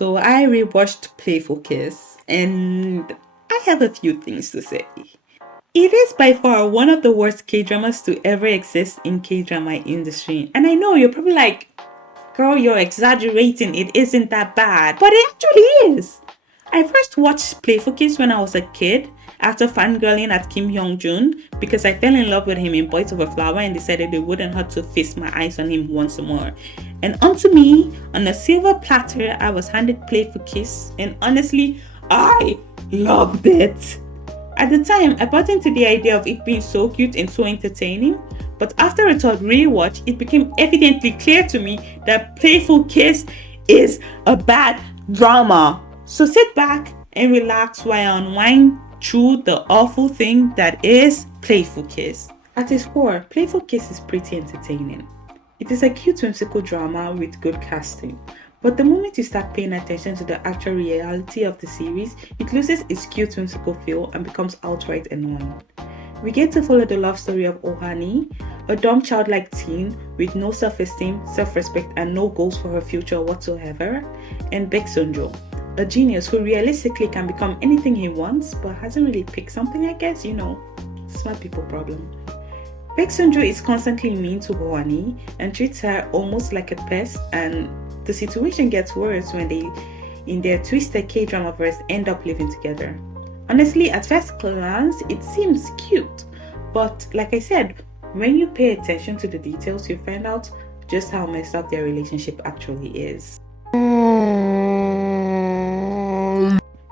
So I rewatched Playful Kiss and I have a few things to say. It is by far one of the worst K-dramas to ever exist in K-drama industry. And I know you're probably like, girl, you're exaggerating. It isn't that bad. But it actually is. I first watched Playful Kiss when I was a kid after fangirling at Kim Hyung because I fell in love with him in Boys Over Flower and decided it wouldn't hurt to feast my eyes on him once more. And unto me, on a silver platter, I was handed Playful Kiss, and honestly, I loved it. At the time, I bought into the idea of it being so cute and so entertaining, but after a third rewatch, it became evidently clear to me that Playful Kiss is a bad drama. So sit back and relax while I unwind through the awful thing that is Playful Kiss. At its core, Playful Kiss is pretty entertaining. It is a cute whimsical drama with good casting. But the moment you start paying attention to the actual reality of the series, it loses its cute whimsical feel and becomes outright annoying. We get to follow the love story of Hani, a dumb childlike teen with no self-esteem, self-respect, and no goals for her future whatsoever, and Beak Seung Jo, a genius who realistically can become anything he wants but hasn't really picked something, I guess, smart people problem. Beak Seung Jo is constantly mean to Hani and treats her almost like a pest, and the situation gets worse when they, in their twisted K-drama verse, end up living together. Honestly, at first glance, it seems cute, but like I said, when you pay attention to the details, you find out just how messed up their relationship actually is.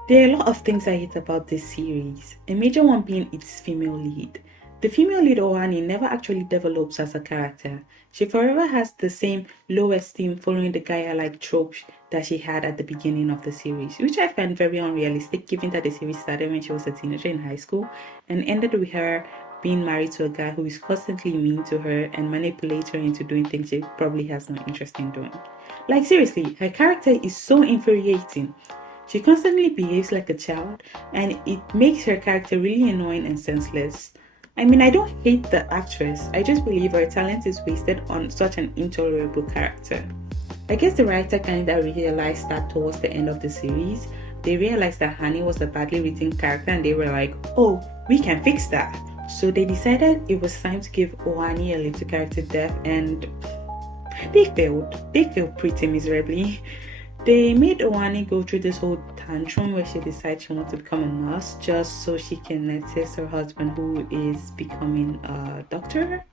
There are a lot of things I hate about this series, a major one being its female lead. The female lead Ohani never actually develops as a character. She forever has the same low esteem following the guy-alike trope that she had at the beginning of the series, which I find very unrealistic given that the series started when she was a teenager in high school and ended with her being married to a guy who is constantly mean to her and manipulates her into doing things she probably has no interest in doing. Like seriously, her character is so infuriating. She constantly behaves like a child and it makes her character really annoying and senseless. I mean, I don't hate the actress, I just believe her talent is wasted on such an intolerable character. I guess the writer kinda realized that towards the end of the series. They realized that Hani was a badly written character and they were like, oh, we can fix that. So they decided it was time to give Ohani a little character depth and they failed. They failed pretty miserably. They made Ohani go through this whole tantrum where she decides she wants to become a nurse just so she can assist her husband who is becoming a doctor,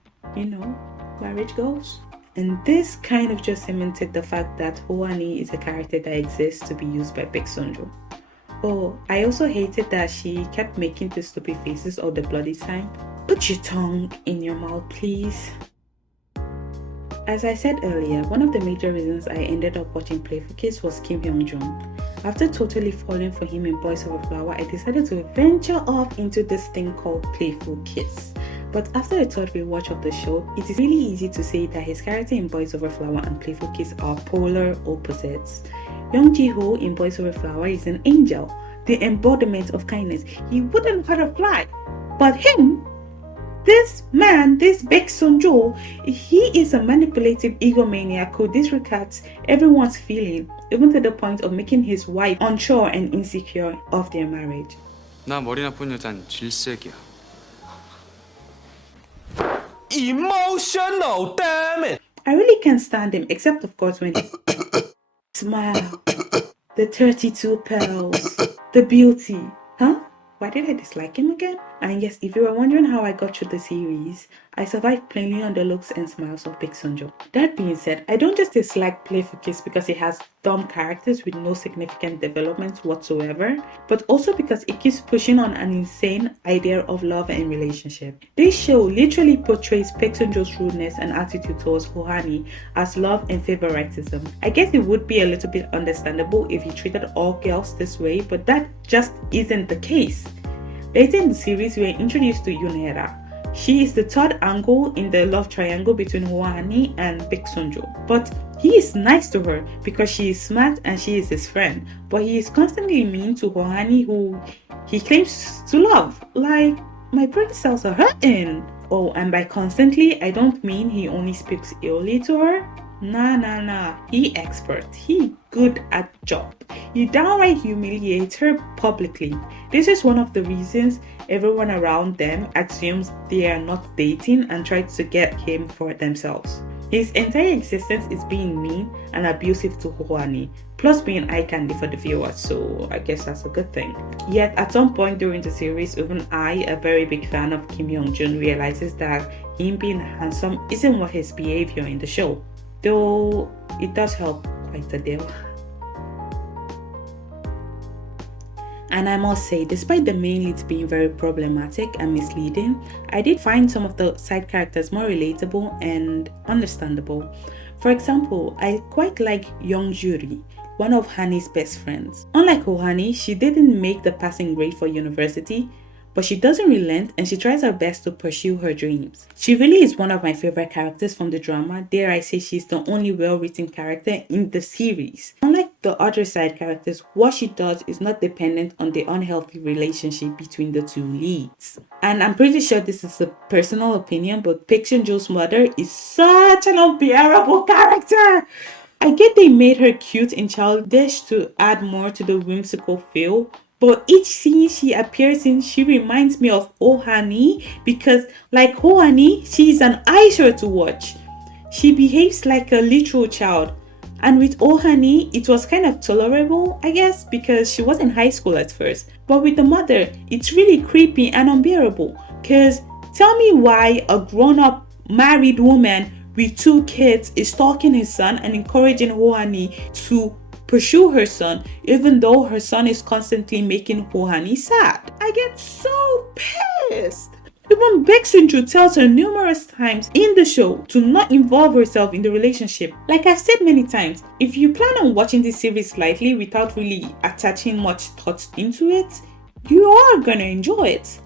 marriage goals. And this kind of just cemented the fact that Ohani is a character that exists to be used by Beak Seung Jo. Oh, I also hated that she kept making the stupid faces all the bloody time. Put your tongue in your mouth, please. As I said earlier, one of the major reasons I ended up watching Playful Kiss was Kim Hyun Jung. After totally falling for him in Boys Over Flower, I decided to venture off into this thing called Playful Kiss. But after a third rewatch of the show, it is really easy to say that his character in Boys Over Flower and Playful Kiss are polar opposites. Young Ji-ho in Boys Over Flower is an angel, the embodiment of kindness. He wouldn't hurt a fly. But him, this man, this Beak Seung Jo, he is a manipulative egomaniac who disregards everyone's feeling, even to the point of making his wife unsure and insecure of their marriage. 나 머리 나쁜 여잔 질색이야. Emotional, damn it! I really can't stand him, except of course when he smile, the 32 pearls, the beauty. Huh? Why did I dislike him again? And yes, if you were wondering how I got through the series, I survived plainly on the looks and smiles of Beak Seung Jo. That being said, I don't just dislike Playful Kiss because it has dumb characters with no significant developments whatsoever, but also because it keeps pushing on an insane idea of love and relationship. This show literally portrays Beak Seung Jo's rudeness and attitude towards Ohani as love and favoritism. I guess it would be a little bit understandable if he treated all girls this way, but that just isn't the case. Later in the series, we are introduced to Yunera. She is the third angle in the love triangle between Ohani and Beak Seung Jo. But he is nice to her because she is smart and she is his friend. But he is constantly mean to Ohani, who he claims to love. Like, my brain cells are hurting. Oh, and by constantly, I don't mean he only speaks illy to her. Nah. He expert. He good at job. He downright humiliates her publicly. This is one of the reasons everyone around them assumes they are not dating and tries to get him for themselves. His entire existence is being mean and abusive to Hoani, plus being eye candy for the viewers, so I guess that's a good thing. Yet at some point during the series, even I, a very big fan of Kim Young-jun, realizes that him being handsome isn't what his behavior in the show, though it does help quite a deal. And I must say, despite the main leads being very problematic and misleading, I did find some of the side characters more relatable and understandable. For example, I quite like Young Juri, one of Hani's best friends. Unlike Ohani, she didn't make the passing grade for university, but she doesn't relent and she tries her best to pursue her dreams. She really is one of my favorite characters from the drama. Dare I say she's the only well-written character in the series. Unlike the other side characters, what she does is not dependent on the unhealthy relationship between the two leads. And I'm pretty sure this is a personal opinion, but Beak Seung Jo's mother is such an unbearable character. I get they made her cute and childish to add more to the whimsical feel, but each scene she appears in, she reminds me of Ohani because, like Ohani, she's an eyesore to watch. She behaves like a literal child. And with Ohani, it was kind of tolerable, I guess, because she was in high school at first. But with the mother, it's really creepy and unbearable. Because tell me why a grown up married woman with two kids is stalking his son and encouraging Ohani to pursue her son, even though her son is constantly making Ohani sad. I get so pissed. Even Beck Seung tells her numerous times in the show to not involve herself in the relationship. Like I've said many times, if you plan on watching this series lightly without really attaching much thought into it, you are gonna enjoy it.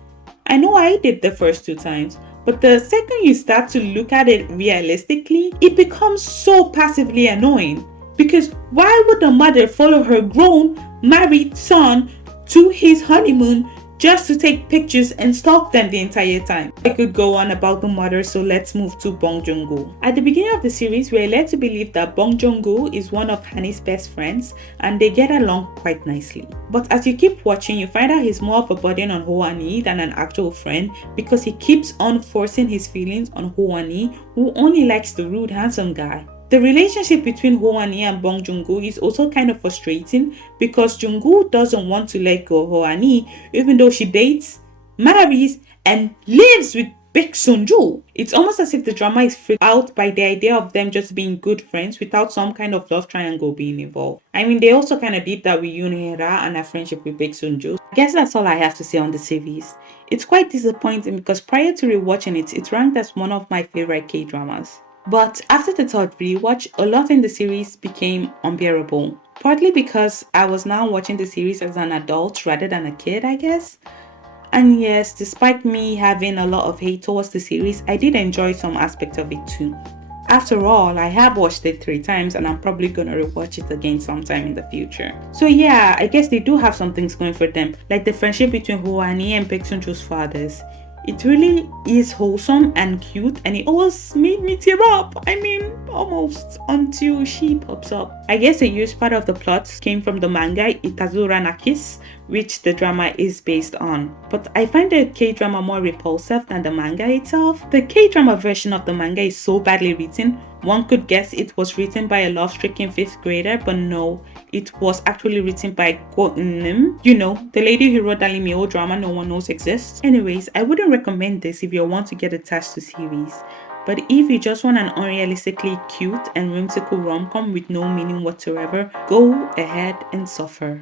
I know I did the first two times, but the second you start to look at it realistically, it becomes so passively annoying. Because why would a mother follow her grown, married son to his honeymoon just to take pictures and stalk them the entire time? I could go on about the mother, so let's move to Bong Joon-go. At the beginning of the series, we are led to believe that Bong Joon-go is one of Hani's best friends and they get along quite nicely. But as you keep watching, you find out he's more of a burden on Hoani than an actual friend because he keeps on forcing his feelings on Hoani, who only likes the rude handsome guy. The relationship between Hoani and Bong Joon-go is also kind of frustrating because Joon-go doesn't want to let go of Hoani even though she dates, marries, and lives with Beak Seung Jo. It's almost as if the drama is freaked out by the idea of them just being good friends without some kind of love triangle being involved. I mean, they also kind of did that with Yoon Hye-ra and her friendship with Beak Seung Jo. I guess that's all I have to say on the series. It's quite disappointing because prior to rewatching it, it ranked as one of my favorite K-dramas. But after the third rewatch, a lot in the series became unbearable. Partly because I was now watching the series as an adult rather than a kid, I guess. And yes, despite me having a lot of hate towards the series, I did enjoy some aspects of it too. After all, I have watched it 3 times and I'm probably gonna rewatch it again sometime in the future. So yeah, I guess they do have some things going for them, like the friendship between Hoani and Baek Seung Jo's fathers. It really is wholesome and cute and it almost made me tear up. I mean, almost until she pops up. I guess a huge part of the plot came from the manga Itazura Nakis, which the drama is based on. But I find the K-drama more repulsive than the manga itself. The K-drama version of the manga is so badly written, one could guess it was written by a love-stricken 5th grader, but no, it was actually written by Go Eun-nim. You know, the lady who wrote that Limeo drama no one knows exists. Anyways, I wouldn't recommend this if you want to get attached to series. But if you just want an unrealistically cute and whimsical rom-com with no meaning whatsoever, go ahead and suffer.